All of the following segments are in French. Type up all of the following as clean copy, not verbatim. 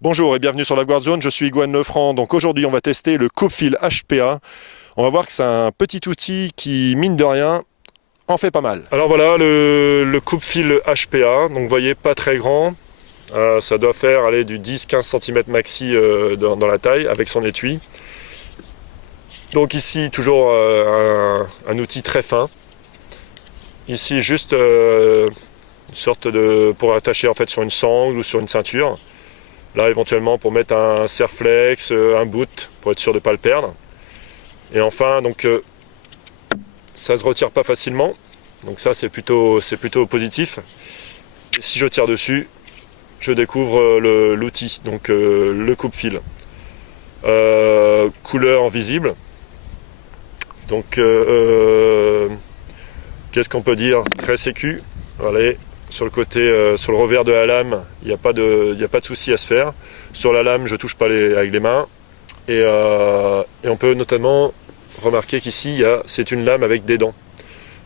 Bonjour et bienvenue sur la Guard Zone, je suis Gwen Lefranc. Donc aujourd'hui on va tester le coupe-fil HPA. On va voir que c'est un petit outil qui, mine de rien, en fait pas mal. Alors voilà le coupe-fil HPA, donc vous voyez pas très grand. Ça doit faire aller du 10-15 cm maxi dans la taille avec son étui. Donc ici toujours un outil très fin. Ici juste une sorte de pour attacher en fait sur une sangle ou sur une ceinture. Là éventuellement pour mettre un serre-flex, un boot pour être sûr de ne pas le perdre. Et enfin donc ça se retire pas facilement. Donc ça c'est plutôt positif. Et si je tire dessus, je découvre l'outil, donc le coupe-fil. Couleur visible. Donc qu'est-ce qu'on peut dire? Très sécu. Allez, sur le côté, sur le revers de la lame, il n'y a pas de souci à se faire. Sur la lame, je ne touche pas avec les mains. Et on peut notamment remarquer qu'ici, c'est une lame avec des dents.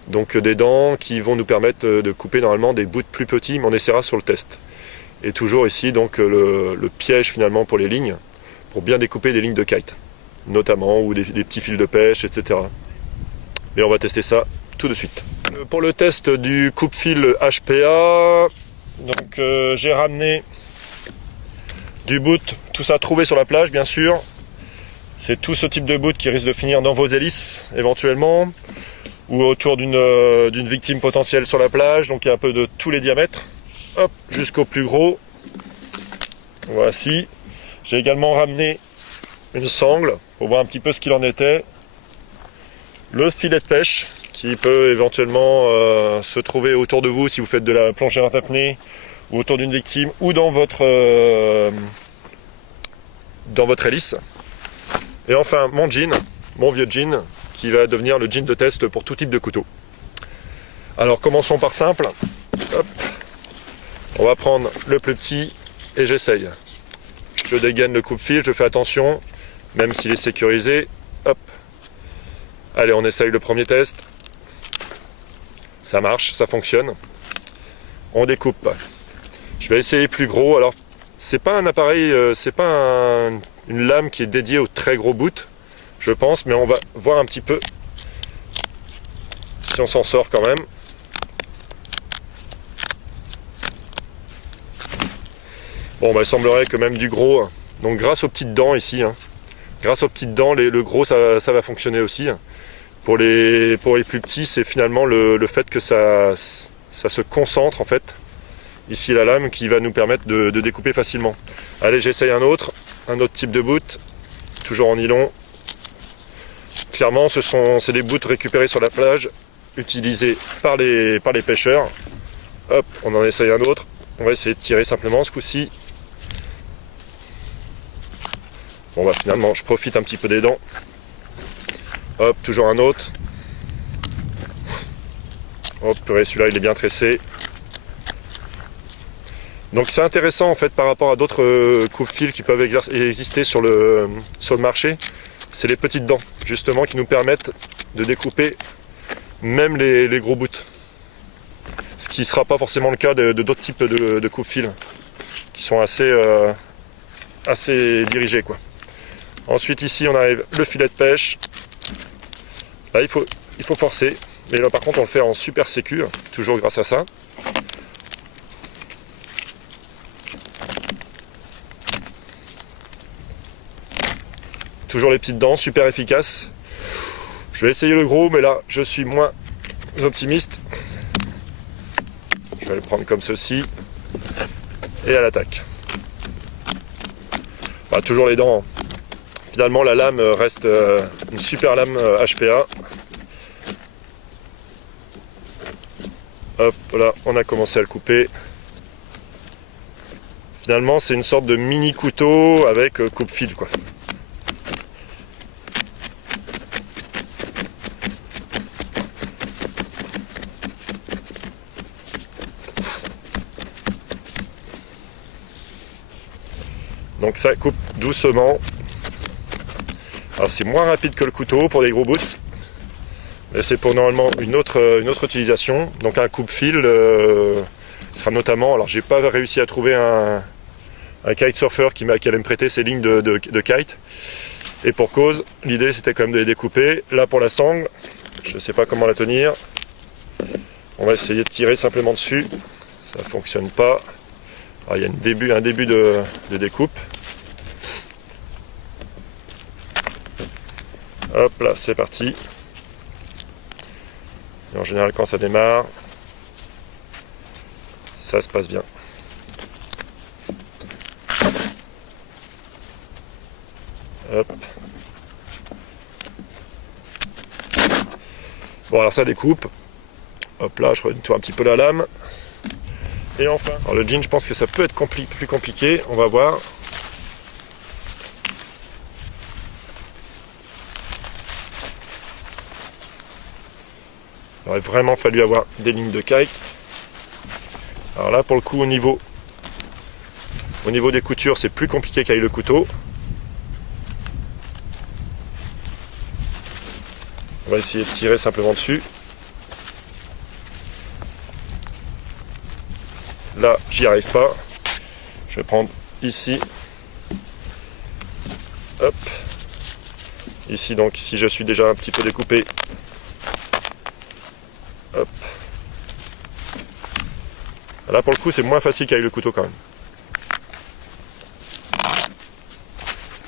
Donc des dents qui vont nous permettre de couper normalement des bouts plus petits, mais on essaiera sur le test. Et toujours ici, donc le piège finalement pour les lignes, pour bien découper des lignes de kite, notamment, ou des petits fils de pêche, etc. Mais on va tester ça tout de suite. Pour le test du coupe-fil HPA, donc j'ai ramené du boot, tout ça trouvé sur la plage bien sûr. C'est tout ce type de boot qui risque de finir dans vos hélices éventuellement, ou autour d'une victime potentielle sur la plage. Donc il y a un peu de tous les diamètres, hop, jusqu'au plus gros. Voici. J'ai également ramené une sangle pour voir un petit peu ce qu'il en était. Le filet de pêche qui peut éventuellement se trouver autour de vous si vous faites de la plongée en apnée, ou autour d'une victime, ou dans votre hélice. Et enfin mon jean, mon vieux jean, qui va devenir le jean de test pour tout type de couteau. Alors commençons par simple. Hop. On va prendre le plus petit et j'essaye. Je dégaine le coupe-fil, je fais attention, même s'il est sécurisé. Hop. Allez, on essaye le premier test. Ça marche, ça fonctionne. On découpe. Je vais essayer plus gros. Alors, c'est pas un appareil, c'est pas une lame qui est dédiée au très gros boot, je pense, mais on va voir un petit peu si on s'en sort quand même. Bon, bah, il semblerait que même du gros, donc grâce aux petites dents ici, grâce aux petites dents, le gros ça va fonctionner aussi. Pour les plus petits, c'est finalement le fait que ça se concentre en fait, ici la lame, qui va nous permettre de découper facilement. Allez, j'essaye un autre type de boot, toujours en nylon. Clairement, c'est des boots récupérés sur la plage, utilisés par les pêcheurs. Hop, on en essaye un autre. On va essayer de tirer simplement ce coup-ci. Bon bah finalement, je profite un petit peu des dents. Hop, toujours un autre. Hop, purée, celui-là il est bien tressé. Donc c'est intéressant en fait par rapport à d'autres coupe-fils qui peuvent exister sur le marché. C'est les petites dents justement qui nous permettent de découper même les gros bouts. Ce qui ne sera pas forcément le cas de d'autres types de coupe-fils qui sont assez dirigés quoi. Ensuite ici on arrive le filet de pêche. Là il faut forcer, mais là par contre on le fait en super sécu, toujours grâce à ça. Toujours les petites dents, super efficaces. Je vais essayer le gros, mais là je suis moins optimiste. Je vais le prendre comme ceci. Et à l'attaque. Bah, toujours les dents. Finalement la lame reste une super lame HPA. Hop, là, on a commencé à le couper. Finalement, c'est une sorte de mini couteau avec coupe-fil, quoi. Donc ça coupe doucement. Alors c'est moins rapide que le couteau pour des gros bouts. Mais c'est pour normalement une autre utilisation. Donc un coupe-fil sera notamment. Alors j'ai pas réussi à trouver un kitesurfer qui allait me prêter ses lignes de kite. Et pour cause, l'idée c'était quand même de les découper. Là pour la sangle, je ne sais pas comment la tenir. On va essayer de tirer simplement dessus. Ça ne fonctionne pas. Alors, il y a un début de découpe. Hop là, c'est parti. Et en général, quand ça démarre, ça se passe bien. Hop. Bon, alors ça découpe. Hop là, je nettoie un petit peu la lame. Et enfin, alors le jean, je pense que ça peut être plus compliqué. On va voir. Il aurait vraiment fallu avoir des lignes de kite. Alors là, pour le coup, au niveau des coutures, c'est plus compliqué qu'avec le couteau. On va essayer de tirer simplement dessus. Là, j'y arrive pas. Je vais prendre ici. Hop. Ici, donc, si je suis déjà un petit peu découpé. Hop. Là, pour le coup, c'est moins facile qu'avec le couteau quand même.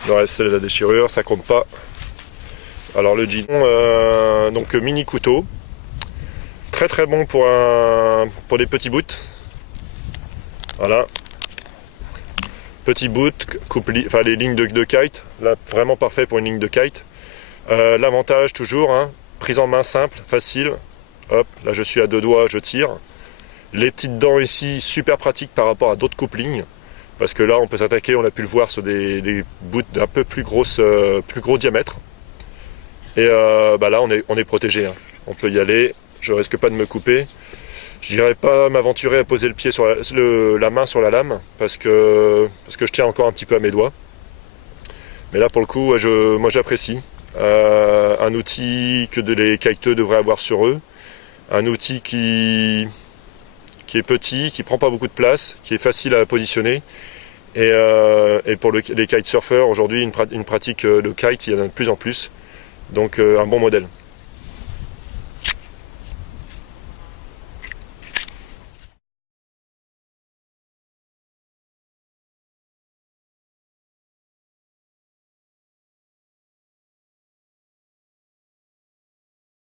Le reste, c'est la déchirure, ça compte pas. Alors le jean, donc mini couteau, très très bon pour des petits boots. Voilà, petits boots, enfin les lignes de kite, là vraiment parfait pour une ligne de kite. L'avantage toujours, hein, prise en main simple, facile. Hop, là je suis à 2 doigts, je tire. Les petites dents ici, super pratiques par rapport à d'autres coupes-lignes. Parce que là on peut s'attaquer, on a pu le voir sur des boots d'un peu plus gros diamètre. Et là on est protégé, hein. On peut y aller, je risque pas de me couper. Je n'irai pas m'aventurer à poser le pied sur la main sur la lame parce que je tiens encore un petit peu à mes doigts. Mais là pour le coup moi j'apprécie. Un outil que les kiteux devraient avoir sur eux. Un outil qui est petit, qui prend pas beaucoup de place, qui est facile à positionner. Et pour les kitesurfers aujourd'hui une pratique de kite, il y en a de plus en plus. Donc un bon modèle.